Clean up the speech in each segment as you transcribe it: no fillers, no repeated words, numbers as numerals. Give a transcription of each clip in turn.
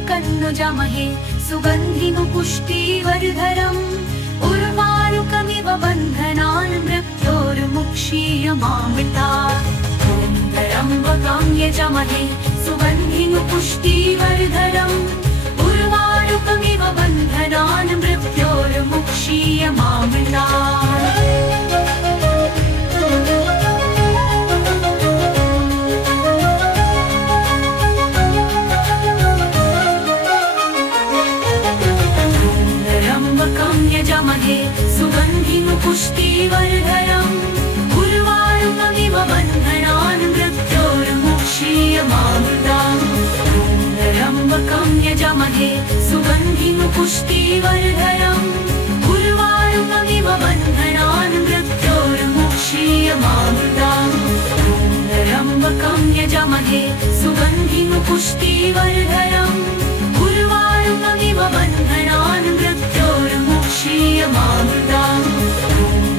त्र्यम्बकन्नुजामहे सुगन्धिनु पुष्टिवर्धनम् उर्वारुकमिव बन्धनान् मृत्योर्मुक्षीयमामृतात्। ॐ त्र्यम्बकं यजामहे सुगन्धिनु पुष्टिवर्धनम् उर्वारुकमिव बन्धनान् मृत्योर्मुक्षीयमामृतात्। यजामहे सुगन्धिनु पुष्टिवर्धनम् उर्वारुकमिव बन्धनान् मृत्योर्मुक्षीयमामृतात्। त्र्यम्बकं यजामहे सुगन्धिनु पुष्टिवर्धनम् उर्वारुकमिव बन्धनान् मृत्योर्मुक्षीयमामृतात्। त्र्यम्बकं यजामहे सुगन्धिनु पुष्टिवर्धनम् उर्वारुकमिव बन्धनान् मृत्योर्मुक्षीयमामृतात्।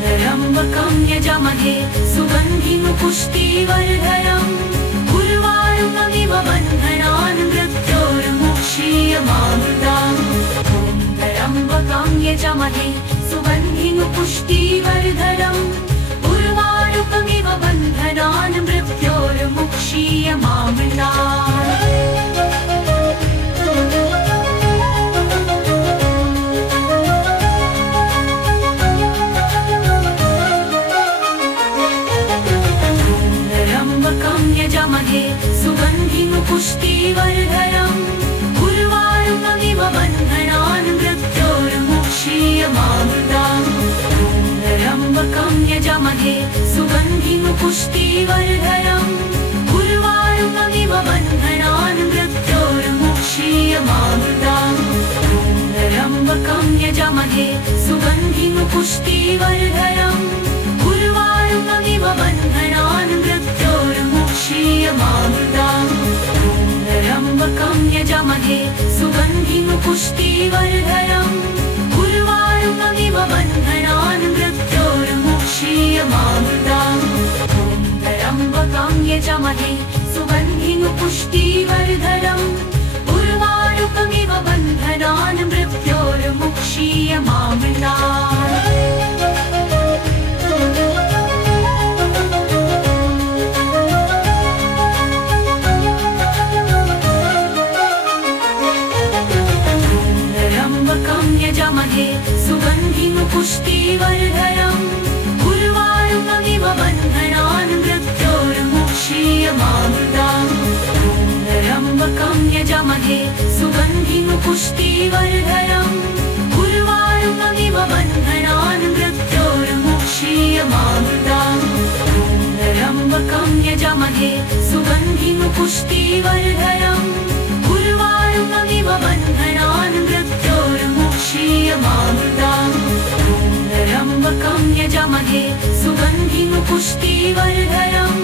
त्र्यम्बकं यजामहे सुगन्धिनु पुष्टिवर्धनम् उर्वारुकमिव बन्धनान् मृत्योर्मुक्षीयमामृतात्। त्र्यम्बकं यजामहे सुगन्धिनु पुष्टिवर्धनम् उर्वारुकमिव बन्धनान् मृत्योर्मुक्षीयमामृतात्। यजामहे सुगन्धिनु पुष्टिवर्धनम् उर्वारुकमिव बन्धनान् मृत्योर्मुक्षीयमामृतात्। त्र्यम्बकं यजामहे सुगन्धिनु पुष्टिवर्धनम् उर्वारुकमिव बन्धनान् मृत्योर्मुक्षीयमामृतात्। त्र्यम्बकं यजामहे सुगन्धिनु पुष्टिवर्धनम् उर्वारुकमिव बन्धनान् मृत्योर्मुक्षीयमामृतात्। त्र्यम्बकं यजामहे सुगन्धिनु पुष्टिवर्धनम् उर्वारुकमिव बन्धनान् मृत्योर्मुक्षीयमामृतात्। त्र्यम्बकं यजामहे सुगन्धिनु पुष्टिवर्धनम् उर्वारुकमिव बन्धनान् मृत्योर्मुक्षीयमामृतात्। यजामहे सुगन्धिनु पुष्टिवर्धनम् उर्वारुकमिव बन्धनान् मृत्योर्मुक्षीयमामृतात्। त्र्यम्बकं यजामहे सुगन्धिनु पुष्टिवर्धनम् उर्वारुकमिव बन्धनान् मृत्योर्मुक्षीयमामृतात्। त्र्यम्बकं यजामहे सुगन्धिनु पुष्टिवर्धनम् उर्वारुकमिव बन्धनान् मृत्योर्मुक्षीयमामृतात्। त्र्यम्बकं यजामहे सुगन्धिनु पुष्टिवर्धनम्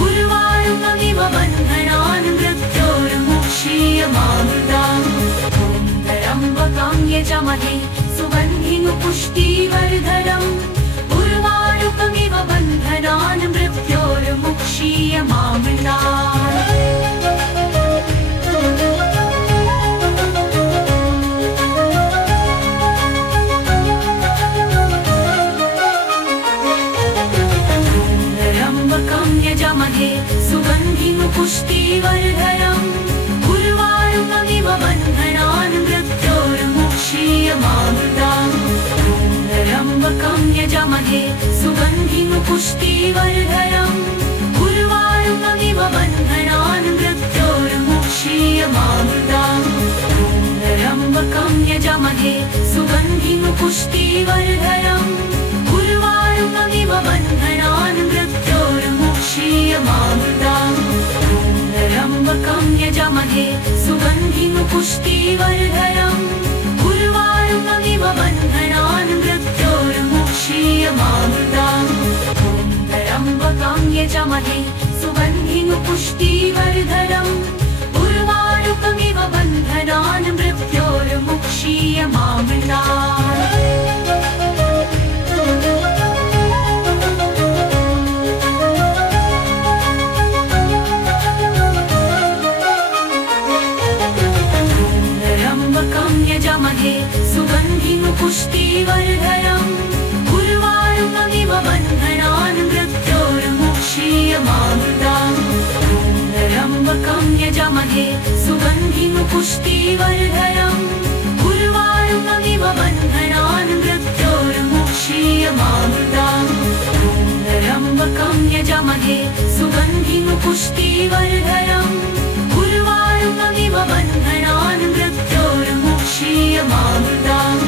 उर्वारुकमिव बन्धनान् मृत्योर्मुक्षीयमामृतात्। त्र्यम्बकं यजामहे सुगन्धिनु पुष्टिवर्धनम् उर्वारुकमिव बन्धनान् मृत्योर्मुक्षीयमामृतात्। यजामहे सुगन्धिनु पुष्टिवर्धनम् उर्वारुकमिव बन्धनान् मृत्योर्मुक्षीयमामृतात्। त्र्यम्बकं यजामहे सुगन्धिनु पुष्टिवर्धनम् उर्वारुकमिव बन्धनान् मृत्योर्मुक्षीयमामृतात्। त्र्यम्बकं यजामहे सुगन्धिनु पुष्टिवर्धनम् उर्वारुकमिव बन्धनान् मृत्योर्मुक्षीयमामृतात्। त्र्यम्बकं यजामहे सुगन्धिनु पुष्टिवर्धनम् उर्वारुकमिव बन्धनान् मृत्योर्मुक्षीयमामृतात्। त्र्यम्बकं यजामहे सुगन्धिनु पुष्टिवर्धनम् उर्वारुकमिव बन्धनान् मृत्योर्मुक्षीयमामृतात्। पुष्टिवर्धनम् उर्वारुकमिव बन्धनान् मृत्योर्मुक्षीयमामृताम् त्र्यम्बकं यजामहे सुगन्धिं पुष्टिवर्धनम् उर्वारुकमिव बन्धनान् मृत्योर्मुक्षीयमामृताम् त्र्यम्बकं यजामहे सुगन्धिं पुष्टिवर्धनम् उर्वारुकमिव बन्धनान् मृत्योर्मुक्षीयमामृताम्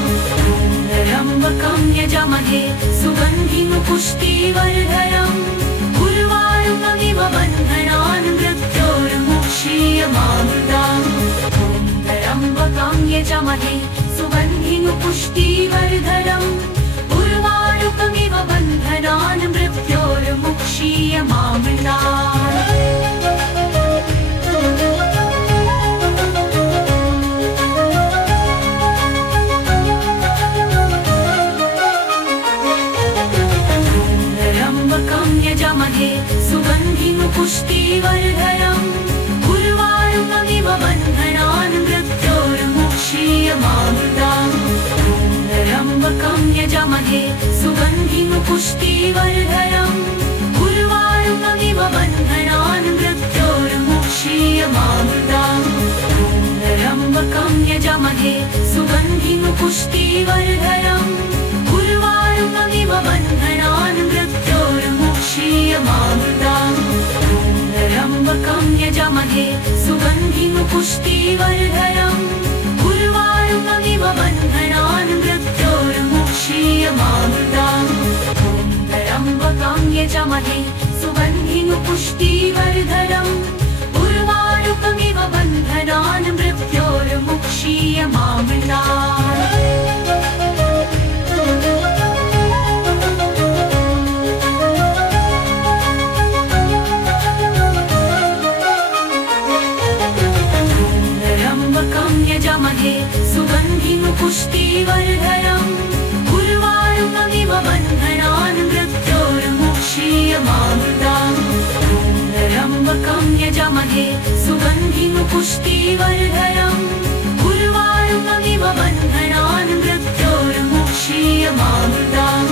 त्र्यम्बकं यजामहे सुगन्धिं पुष्टिवर्धनम् उर्वारुकमिव बन्धनान् मृत्योर्मुक्षीयमामृताम् त्र्यम्बकं यजामहे सुगन्धिं पुष्टिवर्धनम् उर्वारुकमिव बन्धनान् मृत्योर्मुक्षीयमामृताम् यजामहे सुगन्धिं पुष्टिवर्धनम् उर्वारुकमिव बन्धनान् मृत्योर्मुक्षीयमामृताम् त्र्यम्बकं यजामहे सुगन्धिं पुष्टिवर्धनम् उर्वारुकमिव बन्धनान् मृत्योर्मुक्षीयमामृताम् त्र्यम्बकं यजामहे सुगन्धिं पुष्टिवर्धनम् उर्वारुकमिव बन्धनान् मृत्योर्मुक्षीयमामृताम् त्र्यम्बकं यजामहे सुगन्धिं पुष्टिवर्धनम् उर्वारुकमिव बन्धनान् मृत्योर्मुक्षीयमामृताम् त्र्यम्बकं यजामहे सुगन्धिं पुष्टिवर्धनम् उर्वारुकमिव बन्धनान् मृत्योर्मुक्षीयमामृताम् यजामहे सुगन्धिं पुष्टिवर्धनम् उर्वारुकमिव बन्धनान् मृत्योर्मुक्षीयमामृताम् त्र्यम्बकं यजामहे सुगन्धिं पुष्टिवर्धनम् उर्वारुकमिव बन्धनान् मृत्योर्मुक्षीयमामृताम्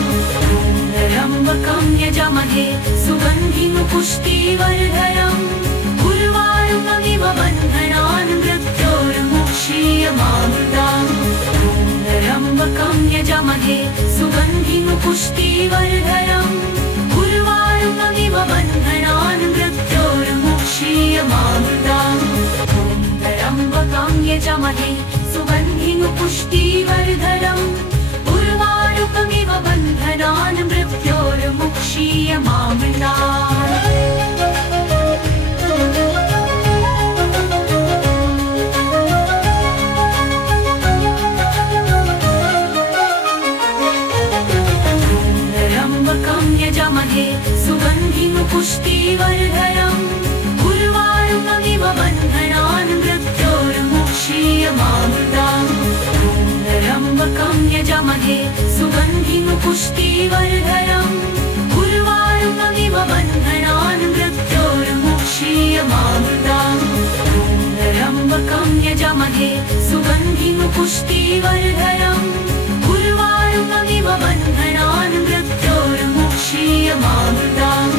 त्र्यम्बकं यजामहे सुगन्धिं पुष्टिवर्धनम् उर्वारुकमिव बन्धनान् मृत्योर्मुक्षीयमामृताम् त्र्यम्बकं यजामहे सुगन्धिं पुष्टिवर्धनम् उर्वारुकमिव बन्धनान् मृत्योर्मुक्षीयमामृताम् त्र्यम्बकं यजामहे सुगन्धिं पुष्टिवर्धनम् उर्वारुकमिव बन्धनान् मृत्योर्मुक्षीयमामृताम् यजामहे सुगन्धिं पुष्टिवर्धनम् उर्वारुकमिव बन्धनान् मृत्योर्मुक्षीयमामृताम् त्र्यम्बकं यजामहे सुगन्धिं पुष्टिवर्धनम् उर्वारुकमिव बन्धनान् मृत्योर्मुक्षीयमामृताम् त्र्यम्बकं यजामहे सुगन्धिं पुष्टिवर्धनम् उर्वारुकमिव बन्धनान् मृत्योर्मुक्षीयमामृताम्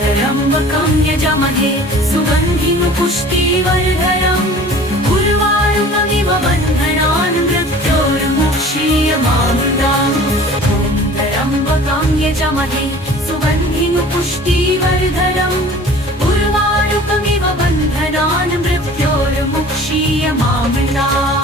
त्र्यम्बकं यजामहे सुगन्धिं पुष्टिवर्धनम् उर्वारुकमिव बन्धनान् मृत्योर्मुक्षीयमामृताम् त्र्यम्बकं यजामहे सुगन्धिं पुष्टिवर्धनम् उर्वारुकमिव बन्धनान् मृत्योर्मुक्षीयमामृताम्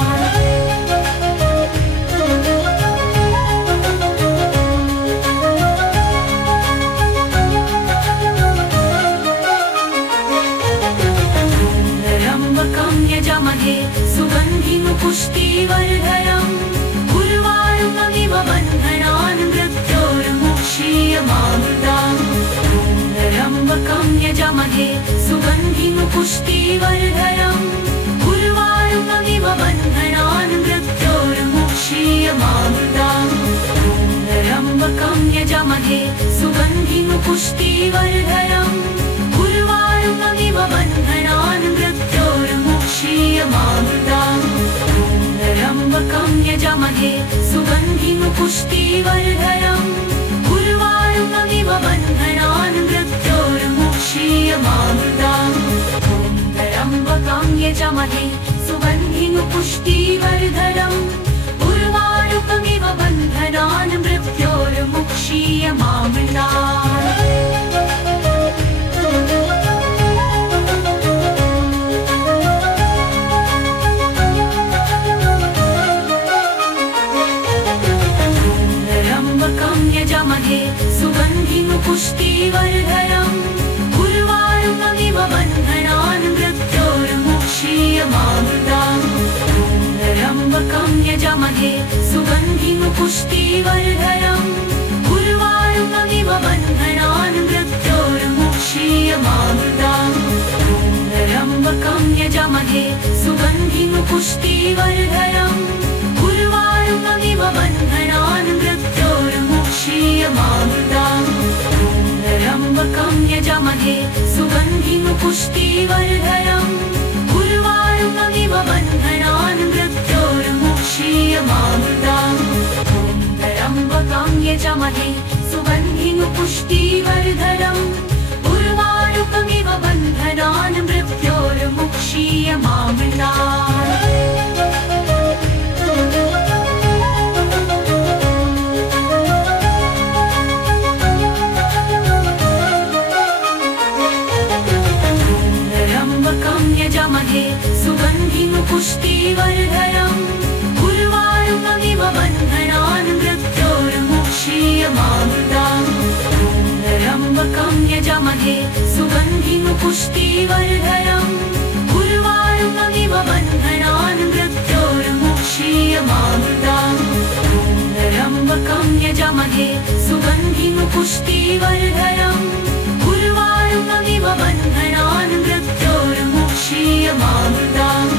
यजामहे सुगन्धिं पुष्टिवर्धनम् उर्वारुकमिव बन्धनान् मृत्योर्मुक्षीयमामृताम् त्र्यम्बकं यजामहे सुगन्धिं पुष्टिवर्धनम् उर्वारुकमिव बन्धनान् मृत्योर्मुक्षीयमामृताम् त्र्यम्बकं यजामहे सुगन्धिं पुष्टिवर्धनम् उर्वारुकमिव बन्धनान् मृत्योर्मुक्षीयमामृताम् त्र्यम्बकं यजामहे सुगन्धिं सुगन्धिनु पुष्टिवर्धनम् उर्वारुकमिव बन्धनान् मृत्योर्मुक्षीयमामृताम् ॐ त्र्यम्बकं यजामहे सुगन्धिनु पुष्टिवर्धनम् उर्वारुकमिव बन्धनान् मृत्योर्मुक्षीयमामृताम् यजामहे सुगन्धिनु पुष्टिवर्धनम् उर्वारुकमिव बन्धनान् मृत्योर्मुक्षीयमामृताम् त्र्यम्बकं यजामहे सुगन्धिनु पुष्टिवर्धनम् उर्वारुकमिव बन्धनान् मृत्योर्मुक्षीयमामृताम् त्र्यम्बकं यजामहे सुगन्धिनु पुष्टिवर्धनम् उर्वारुकमिव बन्धनान् मृत्योर्मुक्षीयमामृताम् त्र्यम्बकं यजामहे सुगन्धिनु पुष्टिवर्धनम् उर्वारुकमिव बन्धनान् मृत्योर्मुक्षीयमामृताम् त्र्यम्बकं यजामहे सुगन्धिनु पुष्टिवर्धनम् उर्वारुकमिव बन्धनान् मृत्योर्मुक्षीयमामृताम् यजामहे सुगन्धिनु पुष्टिवर्धनम् उर्वारुकमिव बन्धनान् मृत्योर्मुक्षीयमामृताम् त्र्यम्बकं यजामहे सुगन्धिनु पुष्टिवर्धनम् उर्वारुकमिव बन्धनान् मृत्योर्मुक्षीयमामृताम्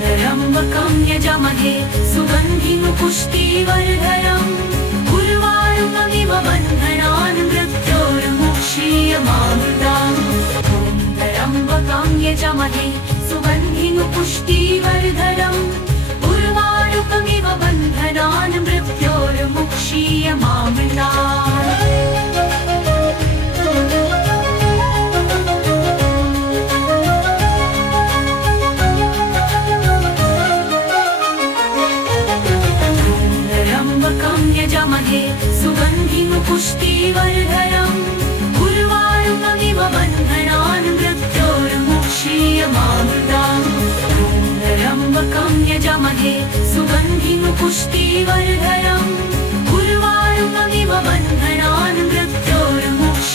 त्र्यम्बकं यजामहे सुगन्धिनु पुष्टिवर्धनम् उर्वारुकमिव बन्धनान् मृत्योर्मुक्षीयमामृताम् त्र्यम्बकं यजामहे सुगन्धिनु पुष्टिवर्धनम् उर्वारुकमिव बन्धनान् मृत्योर्मुक्षीयमामृताम् त्र्यम्बकं यजामहे सुगन्धिनु पुष्टिवर्धनम् उर्वारुकमिव बन्धनान् मृत्योर्मुक्षीयमामृताम् यजामहे सुगन्धिनु पुष्टिवर्धनम् उर्वारुकमिव बन्धनान् मृत्योर्मुक्षीयमामृताम् त्र्यम्बकं यजामहे सुगन्धिनु पुष्टिवर्धनम् उर्वारुकमिव बन्धनान् मृत्योर्मुक्षीयमामृताम्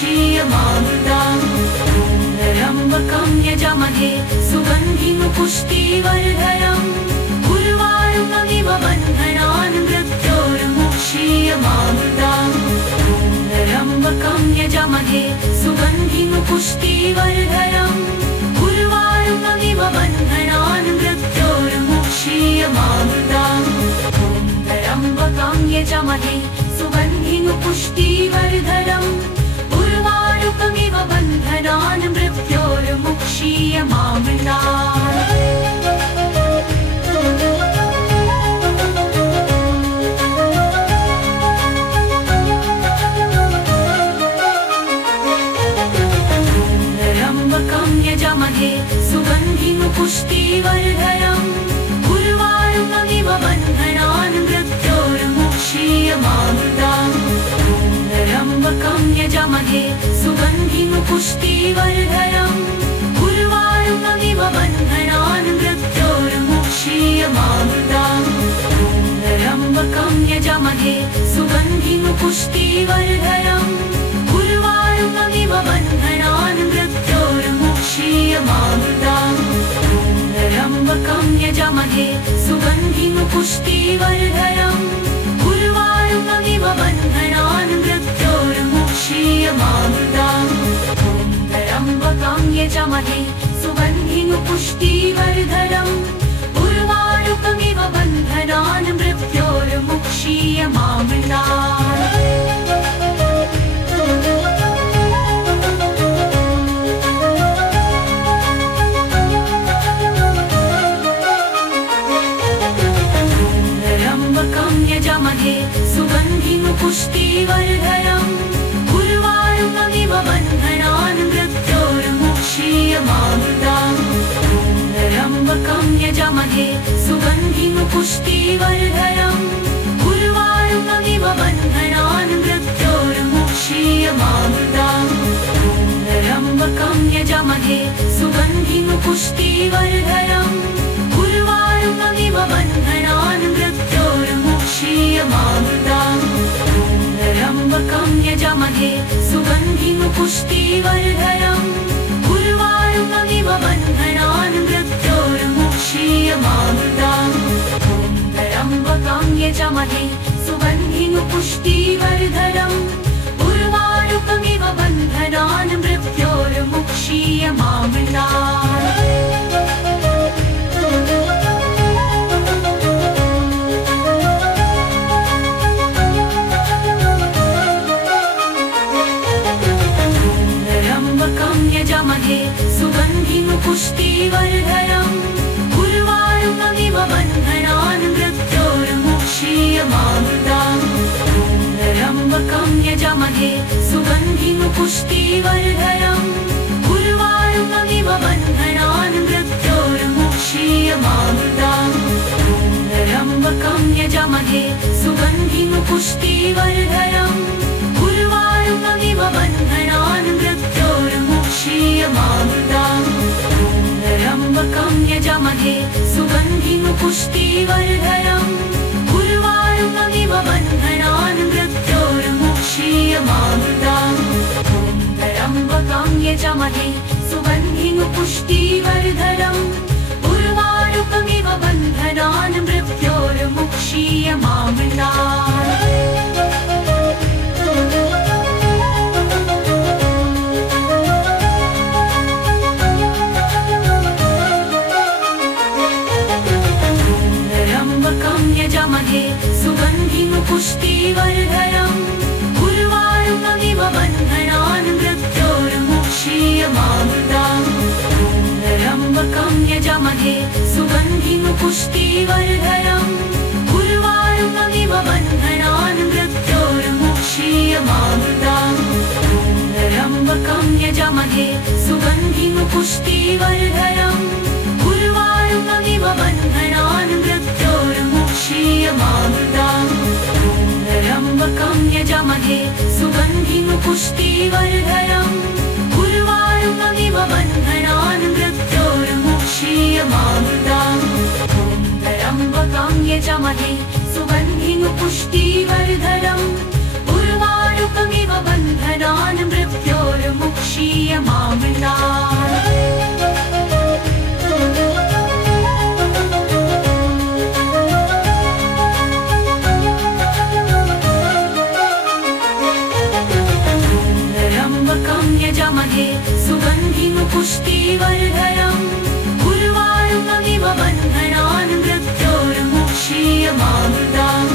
त्र्यम्बकं यजामहे सुगन्धिनु पुष्टिवर्धनम् उर्वारुकमिव बन्धनान् मृत्योर्मुक्षीयमामृताम् त्र्यम्बकं यजामहे सुगन्धिनु पुष्टिवर्धनम् उर्वारुकमिव बन्धनान् मृत्योर्मुक्षीयमामृताम् त्र्यम्बकं यजामहे सुगन्धिनु पुष्टिवर्धनम् उर्वारुकमिव बन्धनान् मृत्योर्मुक्षीयमामृताम् यजामहे सुगन्धिनु पुष्टिवर्धनम् उर्वारुकमिव बन्धनान् मृत्योर्मुक्षीयमामृताम् त्र्यम्बकं यजामहे सुगन्धिनु पुष्टिवर्धनम् उर्वारुकमिव बन्धनान् मृत्योर्मुक्षीयमामृताम् त्र्यम्बकं यजामहे सुगन्धिनु पुष्टिवर्धनम् उर्वारुकमिव बन्धनान् मृत्योर्मुक्षीयमामृताम् त्र्यम्बकं यजामहे सुगन्धिनु पुष्टिवर्धनम् उर्वारुकमिव बन्धनान् मृत्योर्मुक्षीयमामृताम् त्र्यम्बकं यजामहे सुगन्धिनु पुष्टिवर्धनम् उर्वारुकमिव बन्धनान् मृत्योर्मुक्षीयमामृताम् यजामहे पुष्टिवर्धनम् उर्वारुकमिव बन्धनान् मृत्योर्मुक्षीयमामृताम् त्र्यम्बकं यजामहे सुगन्धिं पुष्टिवर्धनम् उर्वारुकमिव बन्धनान् मृत्योर्मुक्षीयमामृताम् त्र्यम्बकं यजामहे सुगन्धिं पुष्टिवर्धनम् उर्वारुकमिव बन्धनान् मृत्योर्मुक्षीयमामृताम् त्र्यम्बकं यजामहे सुगन्धिं पुष्टिवर्धनम् उर्वारुकमिव बन्धनान् त्र्यम्बकं यजामहे सुगन्धिं पुष्टिवर्धनम् उर्वारुकमिव बन्धनान् मृत्योर्मुक्षीयमामृताम् त्र्यम्बकं यजामहे सुगन्धिं पुष्टिवर्धनम् उर्वारुकमिव बन्धनान् मृत्योर्मुक्षीयमामृताम् त्र्यम्बकं यजामहे सुगन्धिं पुष्टिवर्धनम् उर्वारुकमिव बन्धनान् मृत्योर्मुक्षीयमामृताम् त्र्यम्बकं यजामहे सुगन्धिं पुष्टिवर्धनम् उर्वारुकमिव बन्धनान् मृत्योर्मुक्षीयमामृताम् त्र्यम्बकं यजामहे सुगन्धिं पुष्टिवर्धनम् उर्वारुकमिव बन्धनान् मृत्योर्मुक्षीयमामृताम् त्र्यम्बकं यजामहे सुगन्धिं पुष्टिवर्धनम् उर्वारुकमिव बन्धनान् मृत्योर्मुक्षीयमामृताम् त्र्यम्बकं यजामहे सुगन्धिं पुष्टिवर्धनम् उर्वारुकमिव बन्धनान् मृत्योर्मुक्षीयमामृताम् त्र्यम्बकं यजामहे सुगन्धिं पुष्टिवर्धनम् उर्वारुकमिव बन्धनान् मृत्योर्मुक्षीयमामृताम् त्र्यम्बकं यजामहे सुगन्धिं पुष्टिवर्धनम् उर्वारुकमिव बन्धनान् मृत्योर्मुक्षीयमामृताम् त्र्यम्बकं यजामहे सुगन्धिं पुष्टिवर्धनम् उर्वारुकमिव बन्धनान् मृत्योर्मुक्षीयमामृताम् त्र्यम्बकं यजामहे सुगन्धिं पुष्टिवर्धनम् उर्वारुकमिव बन्धनान् मृत्योर्मुक्षीयमामृताम्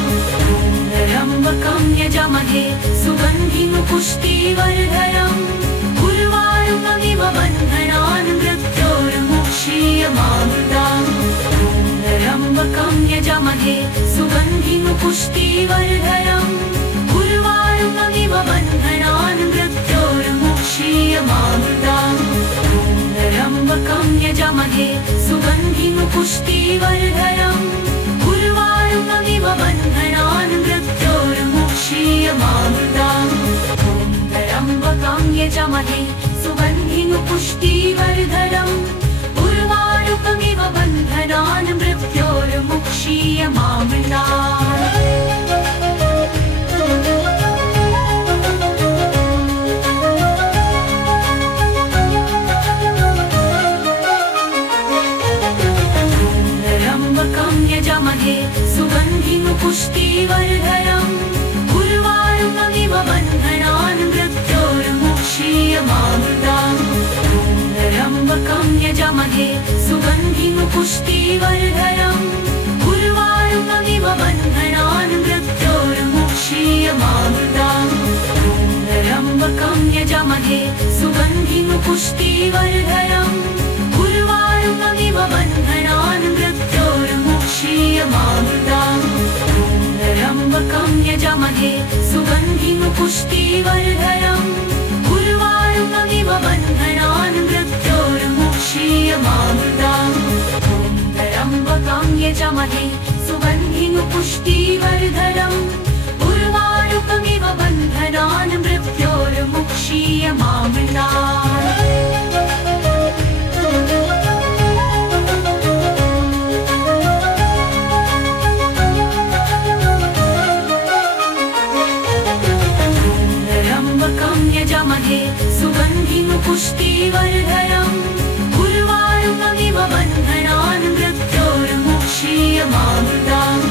त्र्यम्बकं यजामहे सुगन्धिं पुष्टिवर्धनम् उर्वारुकमिव बन्धनान् मृत्योर्मुक्षीयमामृताम् त्र्यम्बकं यजामहे सुगन्धिं पुष्टिवर्धनम् उर्वारुकमिव बन्धनान् मृत्योर्मुक्षीयमामृताम् त्र्यम्बकं यजामहे सुगन्धिं पुष्टिवर्धनम् उर्वारुकमिव बन्धनान् मृत्योर्मुक्षीयमामृताम् त्र्यम्बकं यजामहे सुगन्धिं पुष्टिवर्धनम् उर्वारुकमिव बन्धनान् मृत्योर्मुक्षीयमामृताम् त्र्यम्बकं यजामहे सुगन्धिं पुष्टिवर्धनम् उर्वारुकमिव बन्धनान् मृत्योर्मुक्षीयमामृताम् त्र्यम्बकं यजामहे सुगन्धिं पुष्टिवर्धनम् उर्वारुकमिव बन्धनान् मृत्योर्मुक्षीयमामृताम् त्र्यम्बकं यजामहे सुगन्धिं पुष्टिवर्धनम् उर्वारुकमिव बन्धनान् मृत्योर्मुक्षीयमामृताम् त्र्यम्बकं यजामहे सुगन्धिं पुष्टिवर्धनम् उर्वारुकमिव बन्धनान् मृत्योर्मुक्षीयमामृताम् त्र्यम्बकं यजामहे पुष्टिवर्धनम् उर्वारुकमिव बन्धनान् मृत्योर्मुक्षीयमामृतात्। यजमहे सुगन्धिं पुष्टिवर्धनम् उर्वारुकमिव बन्धनान् मृत्योर्मुक्षीयमामृतात्।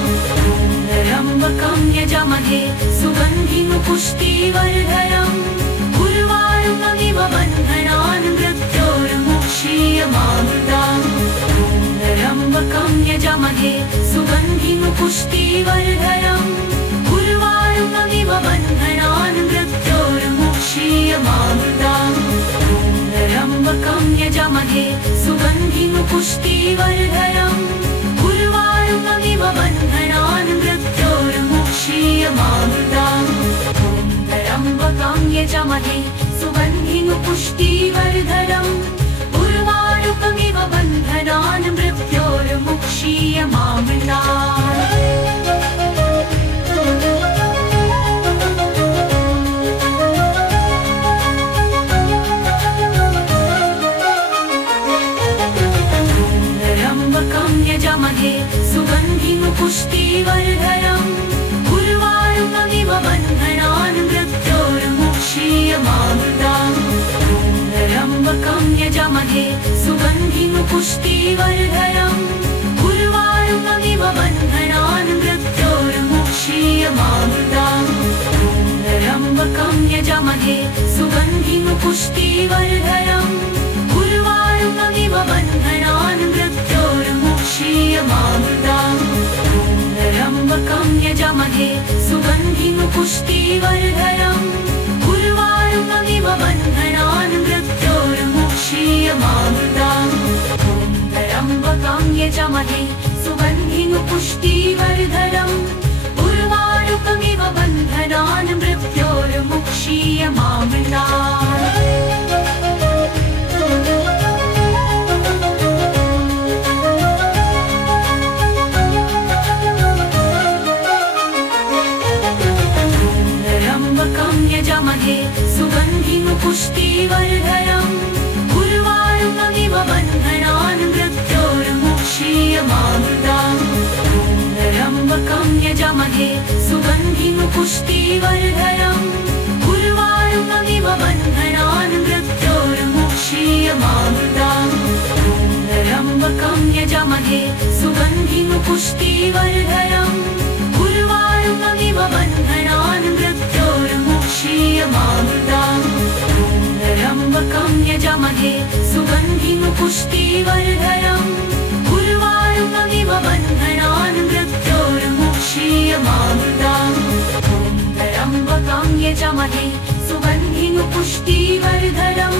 त्र्यम्बकं यजमहे सुगन्धिं पुष्टिवर्धनम् उर्वारुकमिव बन्धनान् मृत्योर्मुक्षीयमामृतात्। त्र्यम्बकं यजमहे सुगन्धिं पुष्टिवर्धनम् उर्वारुकमिव बन्धनान् मृत्योर्मुक्षीयमामृतात्। त्र्यम्बकं यजमहे सुगन्धिं पुष्टिवर्धनम् उर्वारुकमिव बन्धनान् मृत्योर्मुक्षीयमामृतात्। त्र्यम्बकं यजमहे सुगन्धिं पुष्टिवर्धनम् उर्वारुकमिव बन्धनान् मृत्योर्मुक्षीयमामृतात्। यजमहे सुगन्धिं पुष्टिवर्धनम् उर्वारुकमिव बन्धनान् मृत्योर्मुक्षीयमामृतात्। त्र्यम्बकं यजमहे सुगन्धिं पुष्टिवर्धनम् उर्वारुकमिव बन्धनान् मृत्योर्मुक्षीयमामृतात्। त्र्यम्बकं यजमहे सुगन्धिं पुष्टिवर्धनम् उर्वारुकमिव बन्धनान् मृत्योर्मुक्षीयमामृतात्। त्र्यम्बकं यजमहे सुगन्धिं पुष्टिवर्धनम् उर्वारुकमिव बन्धनान् मृत्योर्मुक्षीयमामृतात्। त्र्यम्बकं यजमहे सुगन्धिं पुष्टिवर्धनम् उर्वारुकमिव बन्धनान् मृत्योर्मुक्षीयमामृतात्। यजमहे सुगन्धिं पुष्टिवर्धनम् उर्वारुकमिव बन्धनान् मृत्योर्मुक्षीयमामृतात्। त्र्यम्बकं यजमहे सुगन्धिं पुष्टिवर्धनम् उर्वारुकमिव बन्धनान् मृत्योर्मुक्षीयमामृतात्। त्र्यम्बकं यजमहे सुगन्धिं पुष्टिवर्धनम् उर्वारुकमिव बन्धनान् मृत्योर्मुक्षीयमामृतात्। त्र्यम्बकं यजमहे सुगन्धिं पुष्टिवर्धनम् उर्वारुकमिव बन्धनान् मृत्योर्मुक्षीयमामृतात्। त्र्यम्बकं यजमहे सुगन्धिं पुष्टिवर्धनम्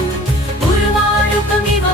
उर्वारुकमिव